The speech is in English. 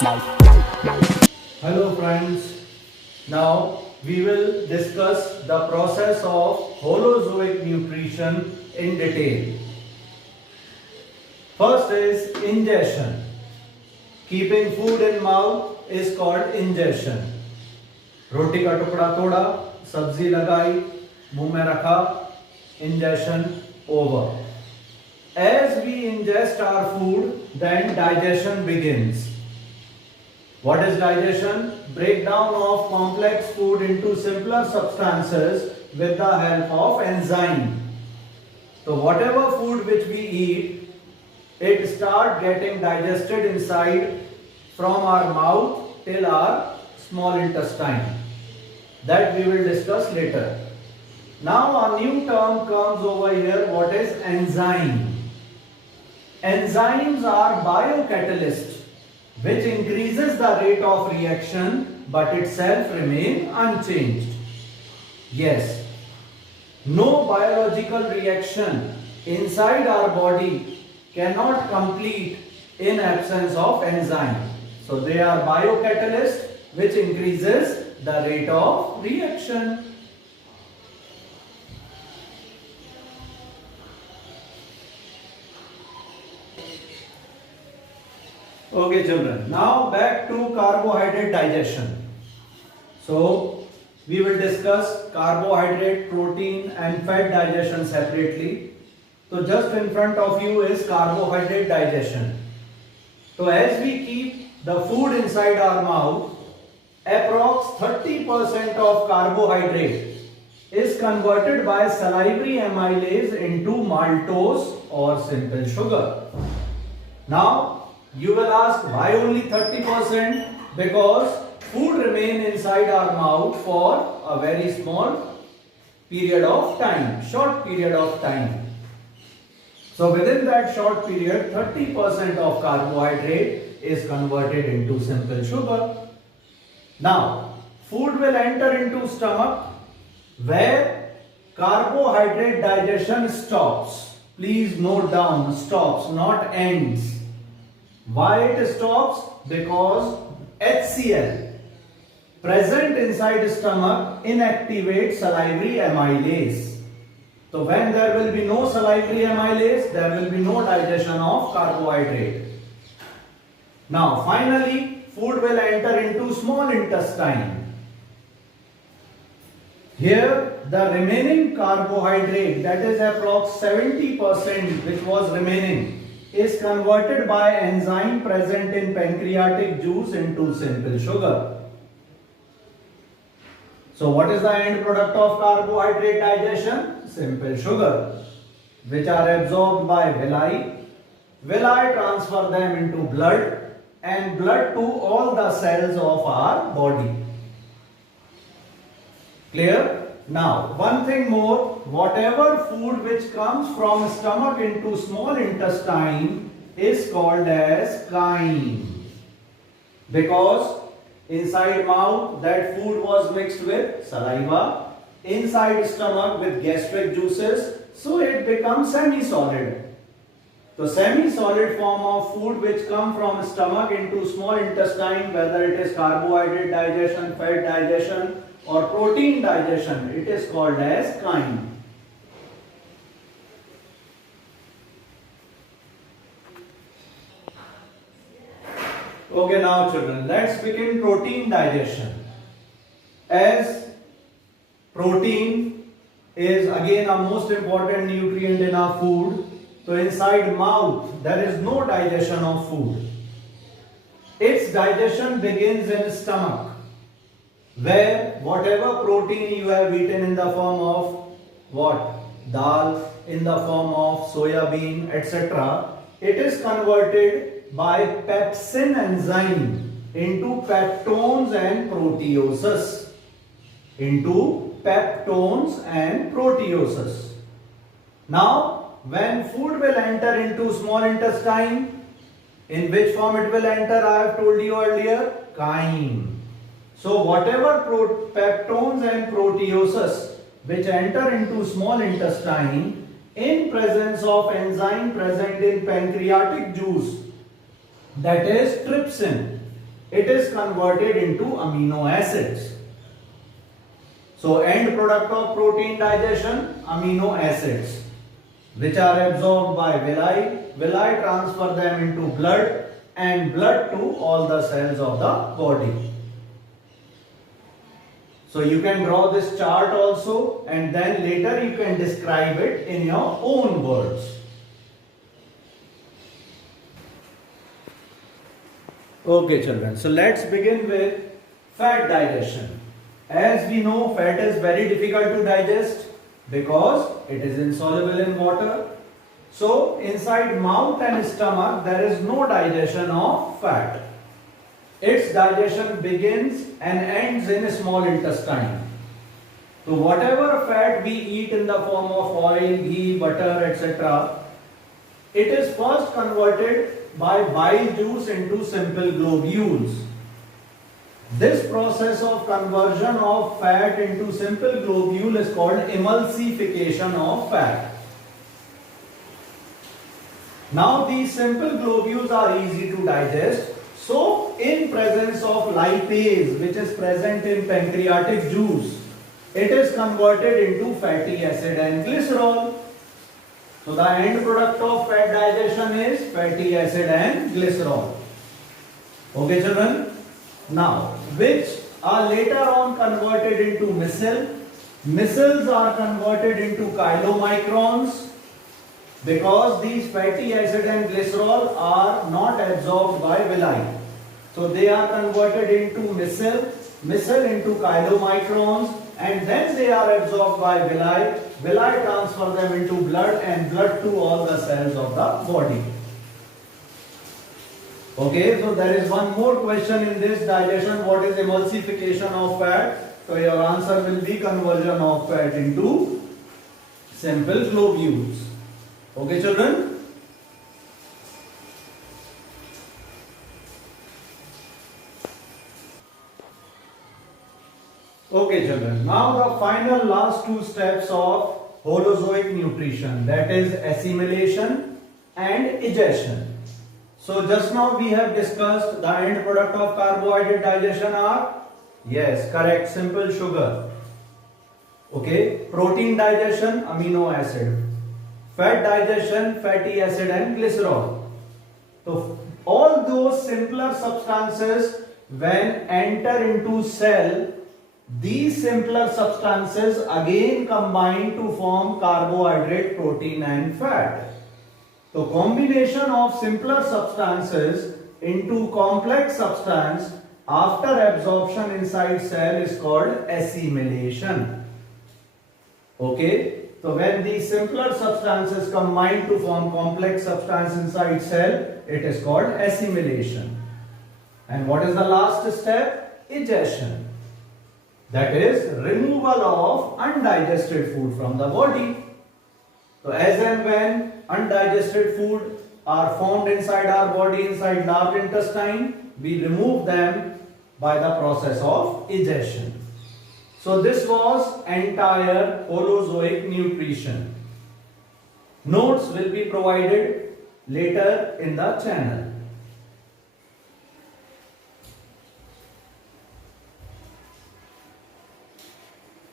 Hello friends, now we will discuss the process of holozoic nutrition in detail. First is ingestion. Keeping food in mouth is called ingestion. रोटी का टुकड़ा तोड़ा, सब्जी लगाई, मुंह में रखा, ingestion over. As we ingest our food, then digestion begins. What is digestion? Breakdown of complex food into simpler substances with the help of enzyme. So whatever food which we eat, it start getting digested inside from our mouth till our small intestine. That we will discuss later. Now a new term comes over here. What is enzyme? Enzymes are biocatalysts which increases the rate of reaction but itself remain unchanged. Yes, no biological reaction inside our body cannot complete in absence of enzyme. So they are biocatalysts which increases the rate of reaction. Okay children, now back to carbohydrate digestion. So we will discuss carbohydrate, protein and fat digestion separately. So just in front of you is carbohydrate digestion. So as we keep the food inside our mouth, approx 30% of carbohydrate is converted by salivary amylase into maltose or simple sugar. Now you will ask why only 30%? Because food remain inside our mouth for a very small period of time, short period of time. So within that short period, 30% of carbohydrate is converted into simple sugar. Now, food will enter into stomach where carbohydrate digestion stops. Please note down, stops, not ends. Why it stops? Because HCl present inside stomach inactivates salivary amylase. So when there will be no salivary amylase, there will be no digestion of carbohydrate. Now finally, food will enter into small intestine. Here the remaining carbohydrate, that is approx 70% which was remaining, is converted by enzyme present in pancreatic juice into simple sugar. So what is the end product of carbohydrate digestion? Simple sugar, which are absorbed by villi. Villi transfer them into blood and blood to all the cells of our body. Clear? Now, one thing more, whatever food which comes from stomach into small intestine is called as chyme. Because inside mouth that food was mixed with saliva, inside stomach with gastric juices, so it becomes semi-solid. So semi-solid form of food which come from stomach into small intestine, whether it is carbohydrate digestion, fat digestion or protein digestion, it is called as chyme. Okay, now children, let's begin protein digestion. As protein is again a most important nutrient in our food, so inside mouth there is no digestion of food. Its digestion begins in stomach, where whatever protein you have eaten in the form of what? Dal, in the form of soya bean, etc. It is converted by pepsin enzyme into peptones and proteoses. Into peptones and proteoses. Now, when food will enter into small intestine, in which form it will enter, I have told you earlier, chyme. So whatever peptones and proteoses which enter into small intestine in presence of enzyme present in pancreatic juice, that is trypsin, it is converted into amino acids. So end product of protein digestion, amino acids, which are absorbed by villi. Villi transfer them into blood and blood to all the cells of the body. So you can draw this chart also, and then later you can describe it in your own words. Okay children, so let's begin with fat digestion. As we know, fat is very difficult to digest because it is insoluble in water. So inside mouth and stomach there is no digestion of fat. Its digestion begins and ends in small intestine. So whatever fat we eat in the form of oil, ghee, butter, etc., it is first converted by bile juice into simple globules. This process of conversion of fat into simple globule is called emulsification of fat. Now these simple globules are easy to digest. So in presence of lipase, which is present in pancreatic juice, it is converted into fatty acid and glycerol. So the end product of fat digestion is fatty acid and glycerol. Okay children? Now, which are later on converted into micelle. Micelles are converted into chylomicrons because these fatty acid and glycerol are not absorbed by villi. So they are converted into micelle, micelle into chylomicrons, and then they are absorbed by villi. Villi transfer them into blood and blood to all the cells of the body. Okay, so there is one more question in this digestion. What is emulsification of fat? So your answer will be conversion of fat into simple globules. Okay children? Okay children, now the final last two steps of Holozoic nutrition, that is assimilation and digestion. So just now we have discussed the end product of carbohydrate digestion are, yes, correct, simple sugar. Okay, protein digestion, amino acid. Fat digestion, fatty acid and glycerol. So all those simpler substances when enter into cell, these simpler substances again combine to form carbohydrate, protein and fat. So combination of simpler substances into complex substance after absorption inside cell is called assimilation. Okay, so when these simpler substances combine to form complex substance inside cell, it is called assimilation. And what is the last step? Digestion. That is removal of undigested food from the body. So as and when undigested food are formed inside our body, inside large intestine, we remove them by the process of digestion. So this was entire Holozoic nutrition. Notes will be provided later in the channel.